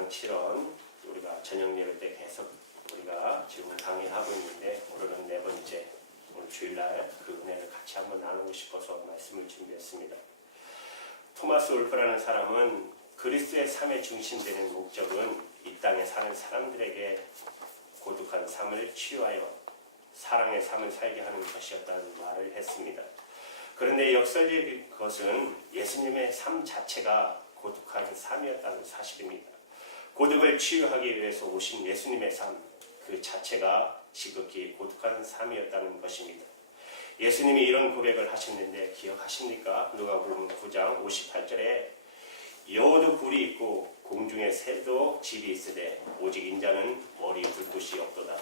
장치론 우리가 저녁 예배 때 계속 우리가 지금 강의하고 있는데 오늘은 네 번째 오늘 주일날 그 은혜를 같이 한번 나누고 싶어서 말씀을 준비했습니다. 토마스 울프라는 사람은 그리스도의 삶의 중심되는 목적은 이 땅에 사는 사람들에게 고독한 삶을 치유하여 사랑의 삶을 살게 하는 것이었다는 말을 했습니다. 그런데 역설적인 것은 예수님의 삶 자체가 고독한 삶이었다는 사실입니다. 고독을 치유하기 위해서 오신 예수님의 삶 그 자체가 지극히 고독한 삶이었다는 것입니다. 예수님이 이런 고백을 하셨는데 기억하십니까? 누가복음 9장 58절에 여호도 굴이 있고 공중에 새도 집이 있으되 오직 인자는 머리 둘 곳이 없도다.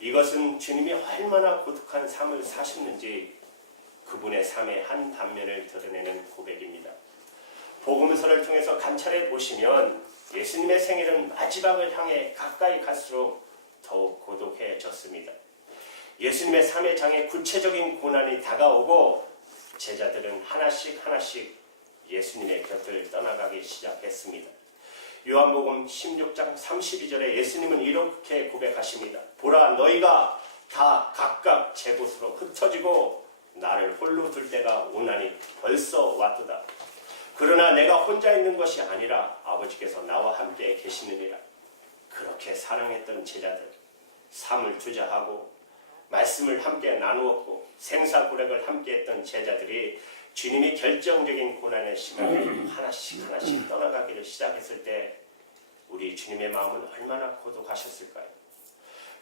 이것은 주님이 얼마나 고독한 삶을 사셨는지 그분의 삶의 한 단면을 드러내는 고백입니다. 복음서를 통해서 관찰해 보시면 예수님의 생애는 마지막을 향해 가까이 갈수록 더욱 고독해졌습니다. 예수님의 삶의 장에 구체적인 고난이 다가오고 제자들은 하나씩 예수님의 곁을 떠나가기 시작했습니다. 요한복음 16장 32절에 예수님은 이렇게 고백하십니다. 보라, 너희가 다 각각 제 곳으로 흩어지고 나를 홀로 둘 때가 오나니 벌써 왔도다. 그러나 내가 혼자 있는 것이 아니라 아버지께서 나와 함께 계시느니라. 그렇게 사랑했던 제자들, 삶을 투자하고 말씀을 함께 나누었고 생사고백을 함께 했던 제자들이 주님이 결정적인 고난의 시간에 하나씩 떠나가기를 시작했을 때 우리 주님의 마음은 얼마나 고독하셨을까요?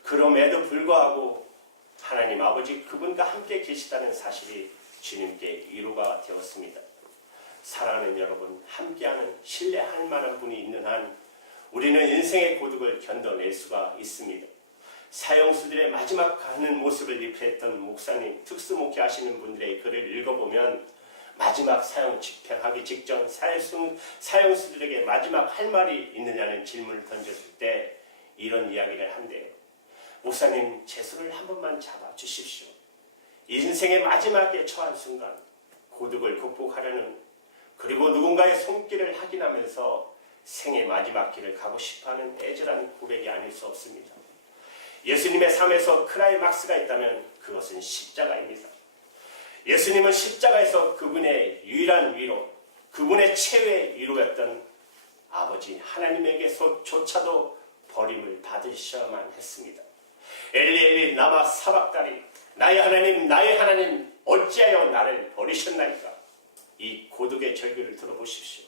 그럼에도 불구하고 하나님 아버지 그분과 함께 계시다는 사실이 주님께 위로가 되었습니다. 사랑하는 여러분, 함께하는 신뢰할 만한 분이 있는 한 우리는 인생의 고독을 견뎌낼 수가 있습니다. 사형수들의 마지막 가는 모습을 리필했던 목사님, 특수목회 하시는 분들의 글을 읽어보면 마지막 사형 집행하기 직전 사형수들에게 마지막 할 말이 있느냐는 질문을 던졌을 때 이런 이야기를 한대요. 목사님, 제 손을 한 번만 잡아주십시오. 인생의 마지막에 처한 순간 고독을 극복하려는 그리고 누군가의 손길을 확인하면서 생의 마지막 길을 가고 싶어하는 애절한 고백이 아닐 수 없습니다. 예수님의 삶에서 클라이막스가 있다면 그것은 십자가입니다. 예수님은 십자가에서 그분의 유일한 위로, 그분의 최후의 위로였던 아버지 하나님에게서조차도 버림을 받으셔야만 했습니다. 엘리 엘리 라마 사박다니, 나의 하나님 어찌하여 나를 버리셨나이까. 이 고독의 절규를 들어보십시오.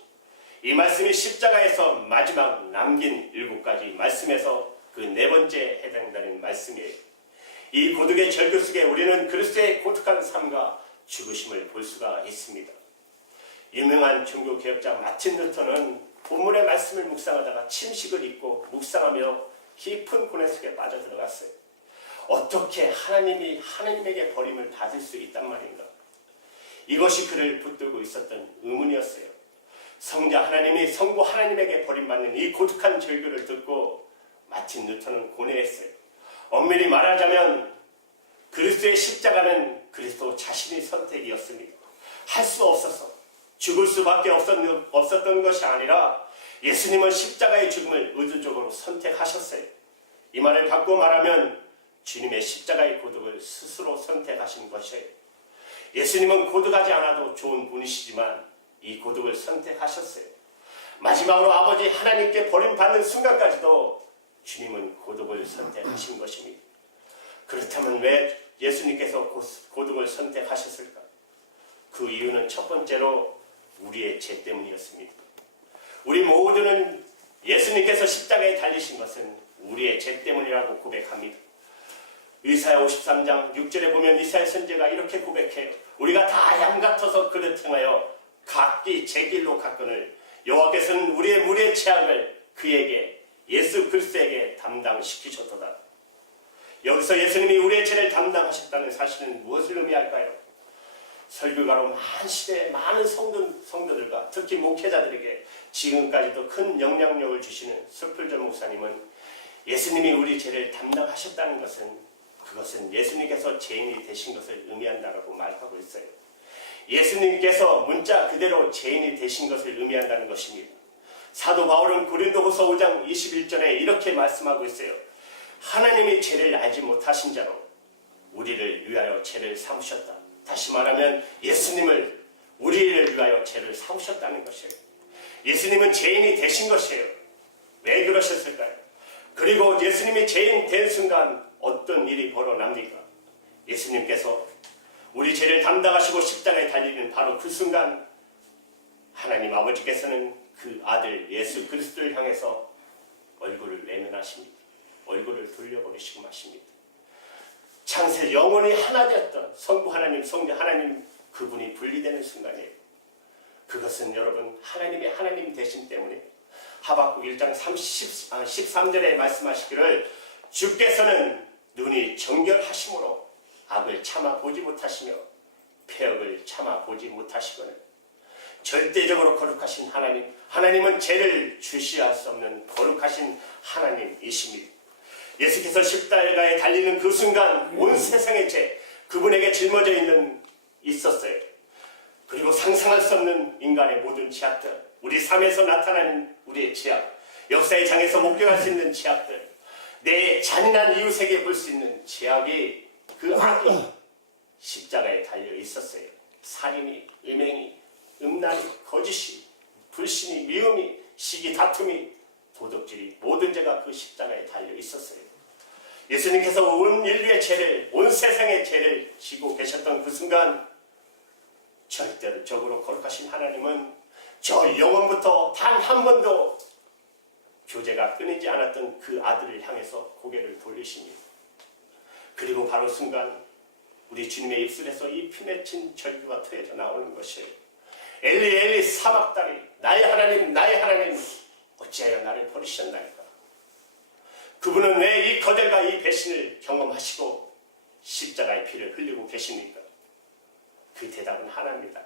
이 말씀이 십자가에서 마지막 남긴 7가지 말씀에서 그 4번째 해당되는 말씀이에요. 이 고독의 절규 속에 우리는 그리스도의 고독한 삶과 죽으심을 볼 수가 있습니다. 유명한 종교개혁자 마틴 루터는 본문의 말씀을 묵상하다가 침식을 입고 묵상하며 깊은 고뇌 속에 빠져들어갔어요. 어떻게 하나님에게 버림을 받을 수 있단 말인가? 이것이 그를 붙들고 있었던 의문이었어요. 성자 하나님이 성부 하나님에게 버림받는 이 고독한 절규를 듣고 마틴 루터는 고뇌했어요. 엄밀히 말하자면 그리스도의 십자가는 그리스도 자신의 선택이었습니다. 할 수 없어서 죽을 수밖에 없었던 것이 아니라 예수님은 십자가의 죽음을 의도적으로 선택하셨어요. 이 말을 바꿔 말하면 주님의 십자가의 고독을 스스로 선택하신 것이에요. 예수님은 고독하지 않아도 좋은 분이시지만 이 고독을 선택하셨어요. 마지막으로 아버지 하나님께 버림받는 순간까지도 주님은 고독을 선택하신 것입니다. 그렇다면 왜 예수님께서 고독을 선택하셨을까? 그 이유는 첫 번째로 우리의 죄 때문이었습니다. 우리 모두는 예수님께서 십자가에 달리신 것은 우리의 죄 때문이라고 고백합니다. 이사야 53장 6절에 보면 이사야 선지자가 이렇게 고백해요. 우리가 다 양 같아서 그를 통하여 각기 제 길로 갔거늘 여호와께서는 우리의 무리의 죄악을 그에게 예수 그리스도에게 담당시키셨도다. 여기서 예수님이 우리의 죄를 담당하셨다는 사실은 무엇을 의미할까요? 설교가로 많은 시대에 많은 성도들과 특히 목회자들에게 지금까지도 큰 영향력을 주시는 서플전 목사님은 예수님이 우리 죄를 담당하셨다는 것은 그것은 예수님께서 죄인이 되신 것을 의미한다고 말하고 있어요. 예수님께서 문자 그대로 죄인이 되신 것을 의미한다는 것입니다. 사도 바울은 고린도후서 5장 21절에 이렇게 말씀하고 있어요. 하나님이 죄를 알지 못하신 자로 우리를 위하여 죄를 삼으셨다. 다시 말하면 예수님을 우리를 위하여 죄를 삼으셨다는 것이에요. 예수님은 죄인이 되신 것이에요. 왜 그러셨을까요? 그리고 예수님이 죄인 된 순간 어떤 일이 벌어납니까? 예수님께서 우리 죄를 담당하시고 십자가에 달리는 바로 그 순간 하나님 아버지께서는 그 아들 예수 그리스도를 향해서 얼굴을 내면하십니다. 얼굴을 돌려보내시고 마십니다. 창세 영원히 하나 되었던 성부 하나님, 성자 하나님 그분이 분리되는 순간이에요. 그것은 여러분 하나님이 하나님 되신 때문에 하박국 1장 13절에 말씀하시기를 주께서는 눈이 정결하심으로 악을 참아 보지 못하시며 폐역을 참아 보지 못하시거늘 절대적으로 거룩하신 하나님, 하나님은 죄를 주시할 수 없는 거룩하신 하나님이십니다. 예수께서 십자가에 달리는 그 순간 온 세상의 죄 그분에게 짊어져 있었어요. 그리고 상상할 수 없는 인간의 모든 죄악들, 우리 삶에서 나타나는 우리의 죄악, 역사의 장에서 목격할 수 있는 죄악들, 내 잔인한 이웃에게 볼 수 있는 죄악이 그 악이 십자가에 달려 있었어요. 살인이, 음행이, 음란이, 거짓이, 불신이, 미움이, 시기, 다툼이, 도둑질이 모든 죄가 그 십자가에 달려 있었어요. 예수님께서 온 인류의 죄를, 온 세상의 죄를 지고 계셨던 그 순간 절대적으로 거룩하신 하나님은 저 영원부터 단 한 번도 교제가 끊이지 않았던 그 아들을 향해서 고개를 돌리십니다. 그리고 바로 순간 우리 주님의 입술에서 이 피맺힌 절규가 트여져 나오는 것이에요. 엘리 엘리 사막다리 나의 하나님 나의 하나님 어찌하여 나를 버리셨나이까. 그분은 왜 이 거절과 이 배신을 경험하시고 십자가의 피를 흘리고 계십니까? 그 대답은 하나입니다.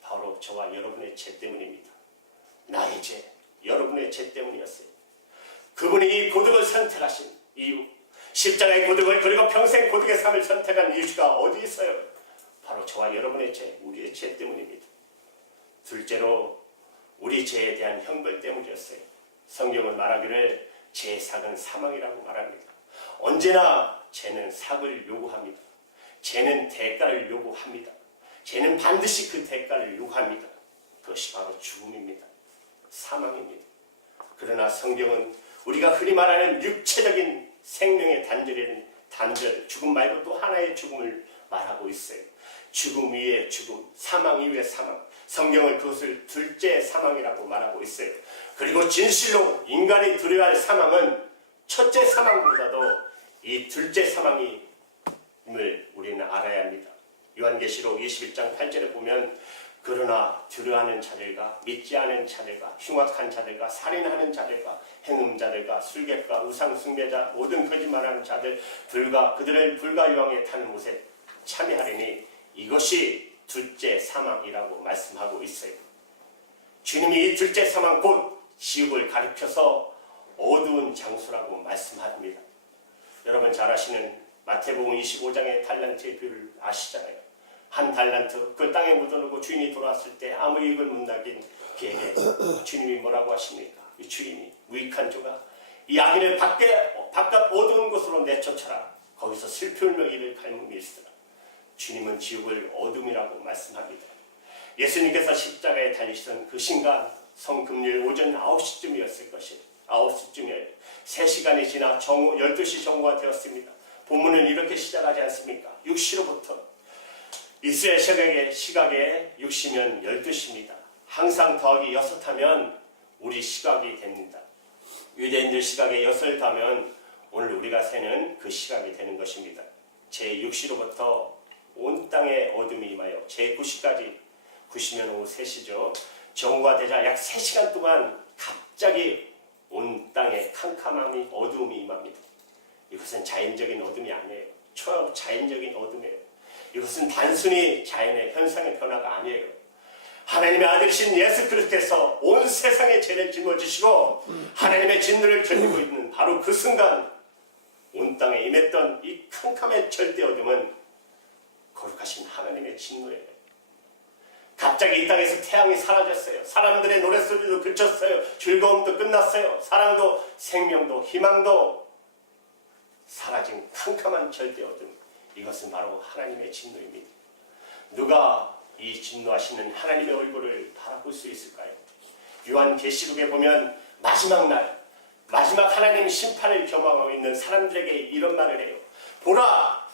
바로 저와 여러분의 죄 때문입니다. 나의 죄, 여러분의 죄 때문이었어요. 그분이 이 고독을 선택하신 이유, 십자가의 고독을 그리고 평생 고독의 삶을 선택한 이유가 어디 있어요? 바로 저와 여러분의 죄, 우리의 죄 때문입니다. 둘째로 우리 죄에 대한 형벌 때문이었어요. 성경은 말하기를 죄삭은 사망이라고 말합니다. 언제나 죄는 삭을 요구합니다. 죄는 대가를 요구합니다. 죄는 반드시 그 대가를 요구합니다. 그것이 바로 죽음입니다. 사망입니다. 그러나 성경은 우리가 흔히 말하는 육체적인 생명의 단절, 죽음 말고 또 하나의 죽음을 말하고 있어요. 죽음 위에 죽음, 사망 이후에 사망. 성경은 그것을 둘째 사망이라고 말하고 있어요. 그리고 진실로 인간이 두려워할 사망은 첫째 사망보다도 이 둘째 사망임을 우리는 알아야 합니다. 요한계시록 21장 8절에 보면 그러나 두려워하는 자들과 믿지 않은 자들과 흉악한 자들과 살인하는 자들과 행음자들과 술객과 우상숭배자 모든 거짓말하는 자들 그들을 불과 유황에 타는 못에 참여하리니 이것이 둘째 사망이라고 말씀하고 있어요. 주님이 이 둘째 사망 곧 지옥을 가리켜서 어두운 장소라고 말씀합니다. 여러분 잘 아시는 마태복음 25장의 달란트의 비유를 아시잖아요. 한 달란트 그 땅에 묻어놓고 주인이 돌아왔을 때 아무 이익을 못 나긴 그에게 주님이 뭐라고 하십니까? 이 주인이 무익한 조가 이 악인을 바깥 어두운 곳으로 내쫓아라. 거기서 슬피 울며 이를 갈무리 있으라. 주님은 지옥을 어둠이라고 말씀합니다. 예수님께서 십자가에 달리시던 그 순간 성금요일 오전 9시쯤이었을 것이에요. 9시쯤이에요. 3시간이 지나 12시 정오가 되었습니다. 본문은 이렇게 시작하지 않습니까? 6시로부터 이스라엘 시각에 6시면 12시입니다. 항상 더하기 6하면 우리 시각이 됩니다. 유대인들 시각에 6을 더하면 오늘 우리가 세는 그 시각이 되는 것입니다. 제6시로부터 온 땅에 어둠이 임하여 제9시까지 9시면 오후 3시죠. 정오가 되자 약 3시간 동안 갑자기 온 땅에 캄캄함이 어두움이 임합니다. 이것은 자연적인 어둠이 아니에요. 초자연적인 어둠이에요. 이것은 단순히 자연의 현상의 변화가 아니에요. 하나님의 아들이신 예수 그리스도께서 온 세상의 죄를 짊어지시고 하나님의 진노를 견디고 있는 바로 그 순간 온 땅에 임했던 이 캄캄한 절대 어둠은 거룩하신 하나님의 진노예요. 갑자기 이 땅에서 태양이 사라졌어요. 사람들의 노랫소리도 그쳤어요. 즐거움도 끝났어요. 사랑도 생명도 희망도 사라진 캄캄한 절대 어둠. 이것은 바로 하나님의 진노입니다. 누가 이 진노하시는 하나님의 얼굴을 바라볼 수 있을까요? 요한계시록에 보면 마지막 날, 마지막 하나님 심판을 경험하고 있는 사람들에게 이런 말을 해요. 보라,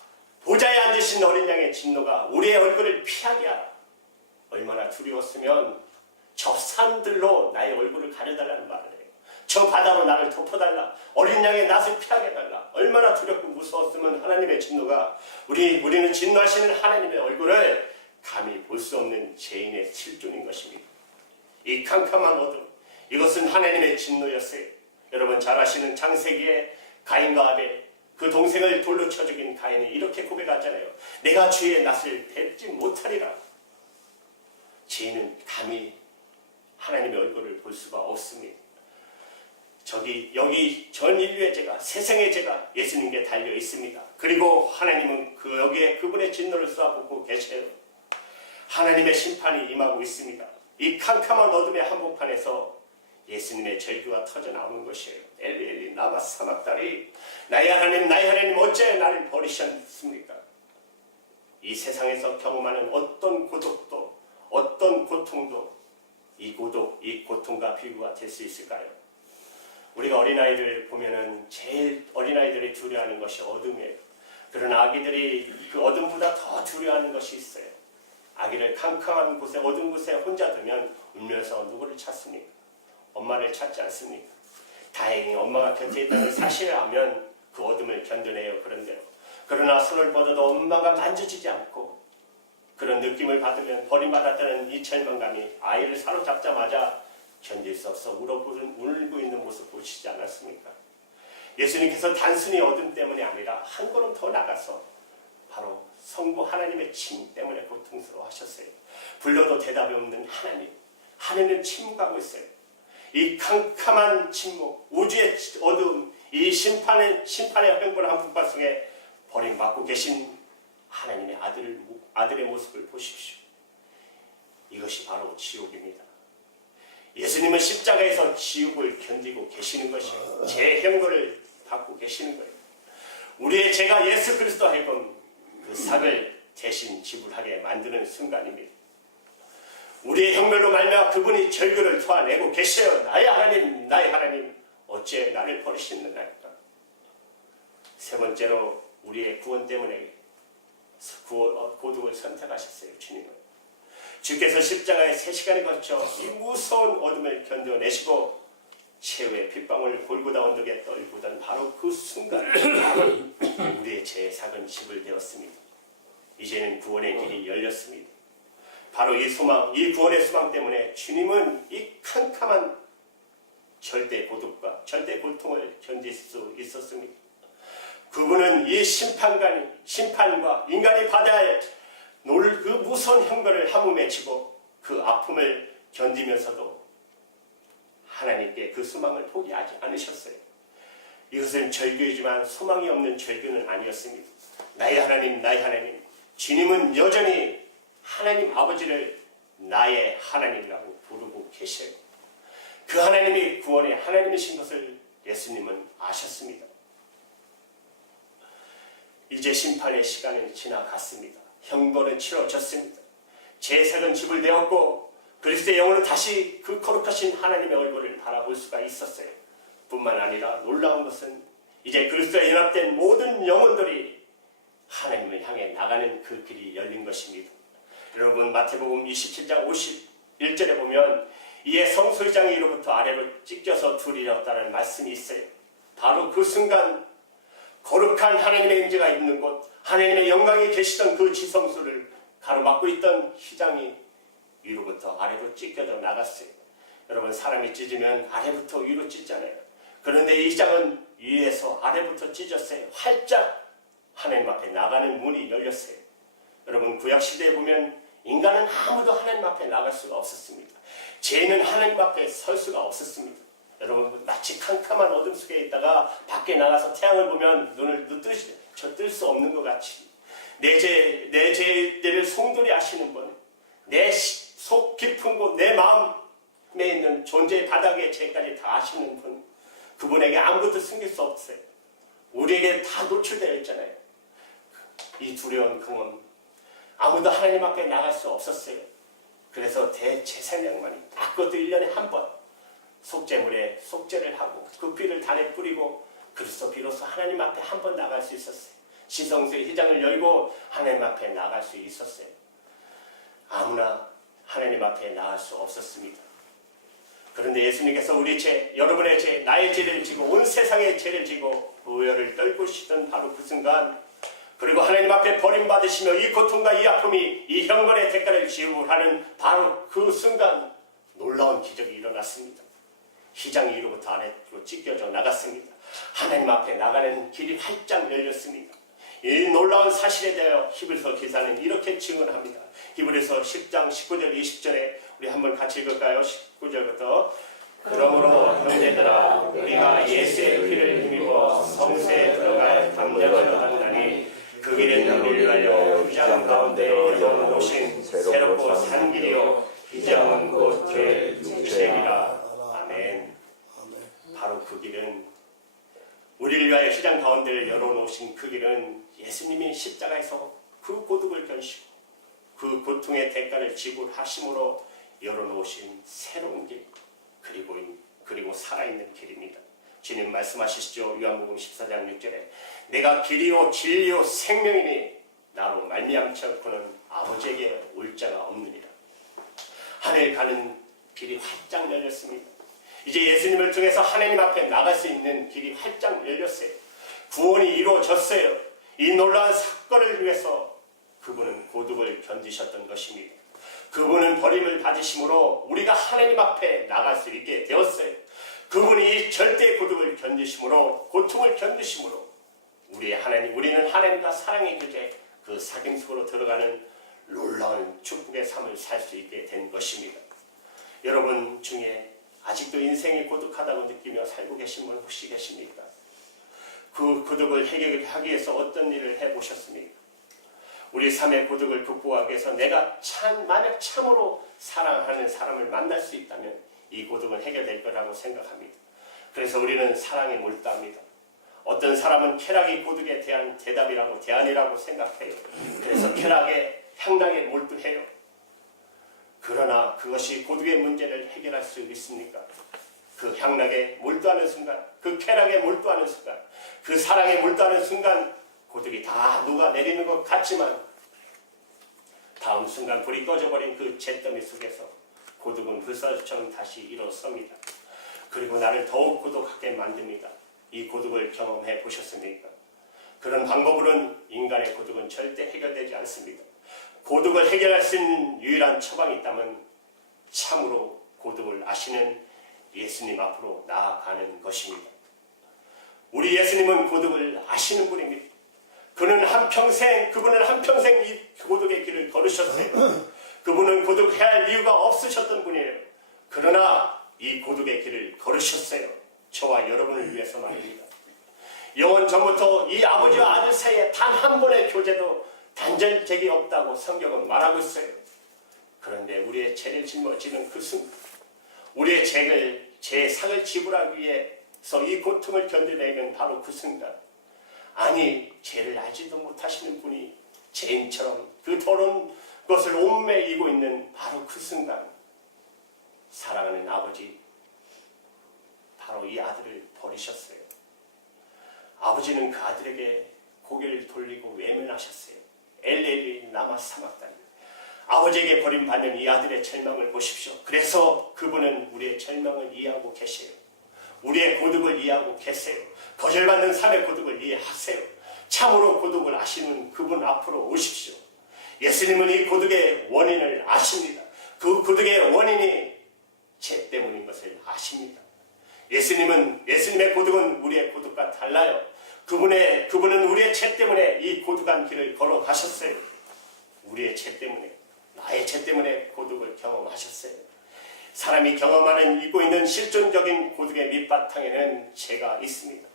보좌에 앉으신 어린 양의 진노가 우리의 얼굴을 피하게 하라. 얼마나 두려웠으면 저 산들로 나의 얼굴을 가려달라는 말을 해요. 저 바다로 나를 덮어달라. 어린 양의 낯을 피하게 해달라. 얼마나 두렵고 무서웠으면 하나님의 진노가 우리는 진노하시는 하나님의 얼굴을 감히 볼 수 없는 죄인의 실존인 것입니다. 이 캄캄한 어둠, 이것은 하나님의 진노였어요. 여러분 잘 아시는 창세기에 가인과 아벨, 그 동생을 돌로 쳐 죽인 가인이 이렇게 고백하잖아요. 내가 주의 낯을 뵙지 못하리라. 죄인은 감히 하나님의 얼굴을 볼 수가 없습니다. 여기 전 인류의 죄가, 세상의 죄가 예수님께 달려 있습니다. 그리고 하나님은 여기에 그분의 진노를 쏘아붓고 계셔요. 하나님의 심판이 임하고 있습니다. 이 캄캄한 어둠의 한복판에서 예수님의 절규가 터져 나오는 것이에요. 엘리 엘리 라마 사막다리, 나의 하나님 어째 나를 버리셨습니까? 이 세상에서 경험하는 어떤 고독도 어떤 고통도 이 고통과 비교가 될 수 있을까요? 우리가 어린아이를 보면은 제일 어린아이들이 두려워하는 것이 어둠이에요. 그러나 아기들이 그 어둠보다 더 두려워하는 것이 있어요. 아기를 캄캄한 곳에, 어두운 곳에 혼자 두면 울면서 누구를 찾습니까? 엄마를 찾지 않습니까? 다행히 엄마가 곁에 있다는 사실을 알면 그 어둠을 견뎌내요. 그런대로. 그러나 손을 뻗어도 엄마가 만져지지 않고 그런 느낌을 받으면 버림받았다는 이 절망감이 아이를 사로잡자마자 견딜 수 없어 울고 있는 모습 보시지 않았습니까? 예수님께서 단순히 어둠 때문이 아니라 한 걸음 더 나가서 바로 성부 하나님의 침 때문에 고통스러워 하셨어요. 불러도 대답이 없는 하나님. 하늘은 침묵하고 있어요. 이 캄캄한 침묵, 우주의 어둠, 이 심판의 횡벌한 한복판 속에 버림받고 계신 하나님의 아들의 모습을 보십시오. 이것이 바로 지옥입니다. 예수님은 십자가에서 지옥을 견디고 계시는 것이에요. 제 형벌을 받고 계시는 거예요. 우리의 죄가 예수 그리스도 하여금 그 삭을 대신 지불하게 만드는 순간입니다. 우리의 형벌로 말미암아 그분이 절규를 토해내고 계셔요. 나의 하나님 어째 나를 버리시느냐니까. 세 번째로 우리의 구원 때문에 고독을 선택하셨어요. 주님은 주께서 십자가에 3시간에 걸쳐 이 무서운 어둠을 견뎌내시고 최후의 핏방울 골고다 언덕에 떨구던 바로 그 순간 우리의 죄의 삭은 지불되었습니다. 이제는 구원의 길이 열렸습니다. 바로 이 소망, 이 구원의 소망 때문에 주님은 이 캄캄한 절대 고독과 절대 고통을 견딜 수 있었습니다. 그분은 이 심판과 인간이 받아야 할 그 무서운 형벌을 한몸에 지고 그 아픔을 견디면서도 하나님께 그 소망을 포기하지 않으셨어요. 이것은 절규이지만 소망이 없는 절규는 아니었습니다. 나의 하나님, 주님은 여전히 하나님 아버지를 나의 하나님이라고 부르고 계셔요. 그 하나님이 구원의 하나님이신 것을 예수님은 아셨습니다. 이제 심판의 시간은 지나갔습니다. 형벌은 치러졌습니다. 제삭은 지불되었고 그리스도의 영혼은 다시 그 거룩하신 하나님의 얼굴을 바라볼 수가 있었어요. 뿐만 아니라 놀라운 것은 이제 그리스도에 연합된 모든 영혼들이 하나님을 향해 나가는 그 길이 열린 것입니다. 여러분 마태복음 27장 51절에 보면 이에 성소유장이 위로부터 아래로 찢겨서 둘이었다는 말씀이 있어요. 바로 그 순간 거룩한 하나님의 임재가 있는 곳, 하나님의 영광이 계시던 그 지성소를 가로막고 있던 휘장이 위로부터 아래로 찢겨져 나갔어요. 여러분 사람이 찢으면 아래부터 위로 찢잖아요. 그런데 이 휘장은 위에서 아래부터 찢었어요. 활짝 하나님 앞에 나가는 문이 열렸어요. 여러분 구약시대에 보면 인간은 아무도 하나님 앞에 나갈 수가 없었습니다. 죄는 하나님 앞에 설 수가 없었습니다. 여러분 마치 캄캄한 어둠 속에 있다가 밖에 나가서 태양을 보면 눈을 뜰 수 없는 것 같이 내 죄를 송두리 아시는 분, 내 속 깊은 곳 내 마음에 있는 존재의 바닥의 죄까지 다 아시는 분, 그분에게 아무것도 숨길 수 없어요. 우리에게 다 노출되어 있잖아요. 이 두려운 금은 아무도 하나님 앞에 나갈 수 없었어요. 그래서 대제사장만이 다 그것도 1년에 한 번 속죄물에 속죄를 하고 그 피를 단에 뿌리고 그래서 비로소 하나님 앞에 한 번 나갈 수 있었어요. 시성소의 휘장을 열고 하나님 앞에 나갈 수 있었어요. 아무나 하나님 앞에 나갈 수 없었습니다. 그런데 예수님께서 우리 죄, 여러분의 죄, 나의 죄를 지고 온 세상의 죄를 지고 우열을 떨고 시던 바로 그 순간, 그리고 하나님 앞에 버림받으시며 이 고통과 이 아픔이 이 형벌의 대가를 지불하는 바로 그 순간 놀라운 기적이 일어났습니다. 휘장이 위로부터 아래로 찢겨져 나갔습니다. 하나님 앞에 나가는 길이 활짝 열렸습니다. 이 놀라운 사실에 대하여 히브리서 기사는 이렇게 증언합니다. 히브리서 10장 19절 20절에 우리 한번 같이 읽을까요? 19절부터 그러므로 형제들아 우리가 예수의 피를 힘입어 성소에 들어갈 담력을 얻었나니 그 길은 우리를 위하여 휘장 가운데 열어놓으신 새롭고 산 길이요 휘장은 곧 죄의 육체이라. 아멘. 바로 그 길은 우리를 위하여 휘장 가운데를 열어놓으신 그 길은 예수님이 십자가에서 그 고독을 견시고 그 고통의 대가를 지불하심으로 열어놓으신 새로운 길, 그리고 살아있는 길입니다. 주님 말씀하시죠. 요한복음 14장 6절에 내가 길이요 진리요 생명이니 나로 말미암지 않고는 아버지에게 올 자가 없느니라. 하늘 가는 길이 활짝 열렸습니다. 이제 예수님을 통해서 하나님 앞에 나갈 수 있는 길이 활짝 열렸어요. 구원이 이루어졌어요. 이 놀라운 사건을 위해서 그분은 고독을 견디셨던 것입니다. 그분은 버림을 받으심으로 우리가 하나님 앞에 나갈 수 있게 되었어요. 그분이 이 절대 고독을 견디심으로, 고통을 견디심으로 우리는 하나님과 사랑의 교제, 그 사귐 속으로 들어가는 놀라운 축복의 삶을 살 수 있게 된 것입니다. 여러분 중에 아직도 인생이 고독하다고 느끼며 살고 계신 분 혹시 계십니까? 그 고독을 해결하기 위해서 어떤 일을 해보셨습니까? 우리 삶의 고독을 극복하기 위해서 내가 만약 참으로 사랑하는 사람을 만날 수 있다면 이 고독은 해결될 거라고 생각합니다. 그래서 우리는 사랑에 몰두합니다. 어떤 사람은 쾌락이 고독에 대한 대안이라고 생각해요. 그래서 쾌락에, 향락에 몰두해요. 그러나 그것이 고독의 문제를 해결할 수 있습니까? 그 향락에 몰두하는 순간, 그 쾌락에 몰두하는 순간, 그 사랑에 몰두하는 순간 고독이 다 녹아내리는 것 같지만 다음 순간 불이 꺼져버린 그 잿더미 속에서 고독은 불사조처럼 다시 일어섭니다. 그리고 나를 더욱 고독하게 만듭니다. 이 고독을 경험해 보셨습니까? 그런 방법으로는 인간의 고독은 절대 해결되지 않습니다. 고독을 해결할 수 있는 유일한 처방이 있다면 참으로 고독을 아시는 예수님 앞으로 나아가는 것입니다. 우리 예수님은 고독을 아시는 분입니다. 그분은 한평생 이 고독의 길을 걸으셨어요. 그분은 고독해야 할 이유가 없으셨던 분이에요. 그러나 이 고독의 길을 걸으셨어요. 저와 여러분을 위해서 말입니다. 영원 전부터 이 아버지와 아들 사이에 단 한 번의 교제도 단절적이 없다고 성경은 말하고 있어요. 그런데 우리의 죄를 짊어지는 그 순간, 우리의 죄의 상을 지불하기 위해서 이 고통을 견뎌내는 바로 그 순간, 아니 죄를 알지도 못하시는 분이 죄인처럼 그 더러운 것을 옴매이고 있는 바로 그 순간, 사랑하는 아버지, 바로 이 아들을 버리셨어요. 아버지는 그 아들에게 고개를 돌리고 외면하셨어요. 엘리 라마 사막다니. 아버지에게 버림받는 이 아들의 절망을 보십시오. 그래서 그분은 우리의 절망을 이해하고 계세요. 우리의 고독을 이해하고 계세요. 거절받는 삶의 고독을 이해하세요. 참으로 고독을 아시는 그분 앞으로 오십시오. 예수님은 이 고독의 원인을 아십니다. 그 고독의 원인이 죄 때문인 것을 아십니다. 예수님의 고독은 우리의 고독과 달라요. 그분은 우리의 죄 때문에 이 고독한 길을 걸어가셨어요. 우리의 죄 때문에, 나의 죄 때문에 고독을 경험하셨어요. 사람이 잊고 있는 실존적인 고독의 밑바탕에는 죄가 있습니다.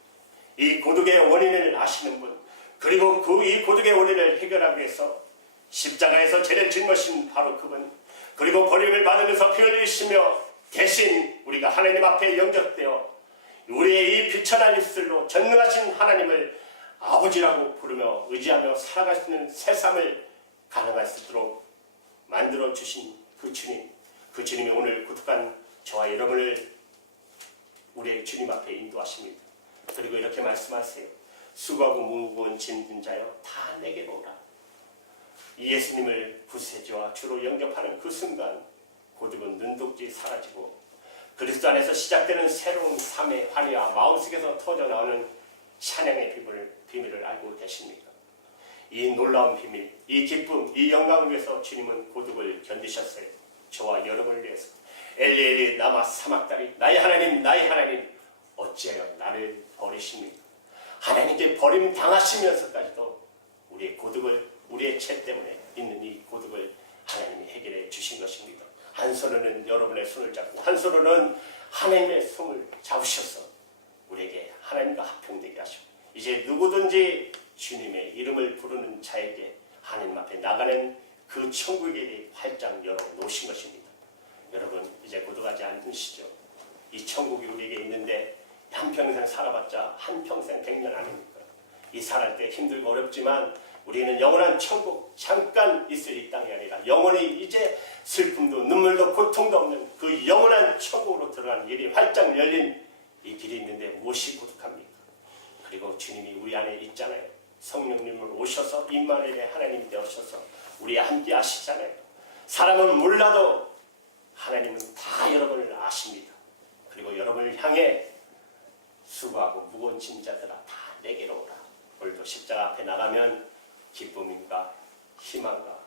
이 고독의 원인을 아시는 분, 그리고 이 고독의 원인을 해결하기 위해서 십자가에서 죄를 짊어진 바로 그분, 그리고 버림을 받으면서 피 흘리시며 대신 우리가 하나님 앞에 영접되어 우리의 이 비천한 입술로 전능하신 하나님을 아버지라고 부르며 의지하며 살아갈 수 있는 새 삶을 가능할 수 있도록 만들어 주신 그 주님, 그 주님이 오늘 구독한 저와 여러분을 우리의 주님 앞에 인도하십니다. 그리고 이렇게 말씀하세요. 수고하고 무거운 짐진 자여 다 내게로 오라. 이 예수님을 구세주와 주로 영접하는 그 순간 고독은 눈독지 사라지고 그리스도 안에서 시작되는 새로운 삶의 환희와 마음속에서 터져나오는 찬양의 비밀을 알고 계십니까? 이 놀라운 비밀, 이 기쁨, 이 영광을 위해서 주님은 고독을 견디셨어요. 저와 여러분을 위해서. 엘리 엘리 라마 사막다리 나의 하나님 어찌하여 나를 버리십니까? 하나님께 버림당하시면서까지도 우리의 고독을 우리의 죄 때문에 있는 이 고독을 하나님이 해결해 주신 것입니다. 한 손으로는 여러분의 손을 잡고 한 손으로는 하나님의 손을 잡으셔서 우리에게 하나님과 합평되게 하시고 이제 누구든지 주님의 이름을 부르는 자에게 하나님 앞에 나가는 그 천국에 활짝 열어놓으신 것입니다. 여러분 이제 고독하지 않으시죠? 이 천국이 우리에게 있는데 한평생 살아봤자 한평생 100년 아닙니까? 이 살할 때 힘들고 어렵지만 우리는 영원한 천국 잠깐 있을 이 땅이 아니라 영원히 이제 슬픔도 눈물도 고통도 없는 그 영원한 천국으로 들어가는 길이 활짝 열린 이 길이 있는데 무엇이 고독합니까? 그리고 주님이 우리 안에 있잖아요. 성령님을 오셔서 임마누엘의 하나님이 되어셔서 우리 함께 하시잖아요. 사람은 몰라도 하나님은 다 여러분을 아십니다. 그리고 여러분을 향해 수고하고 무거운 짐자들아 다 내게로 오라. 오늘도 십자가 앞에 나가면 기쁨과 희망과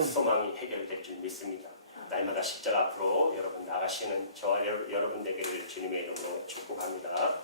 소망이 해결될 줄 믿습니다. 날마다 십자가 앞으로 여러분 나가시는 저와 여러분 되기를 주님의 이름으로 축복합니다.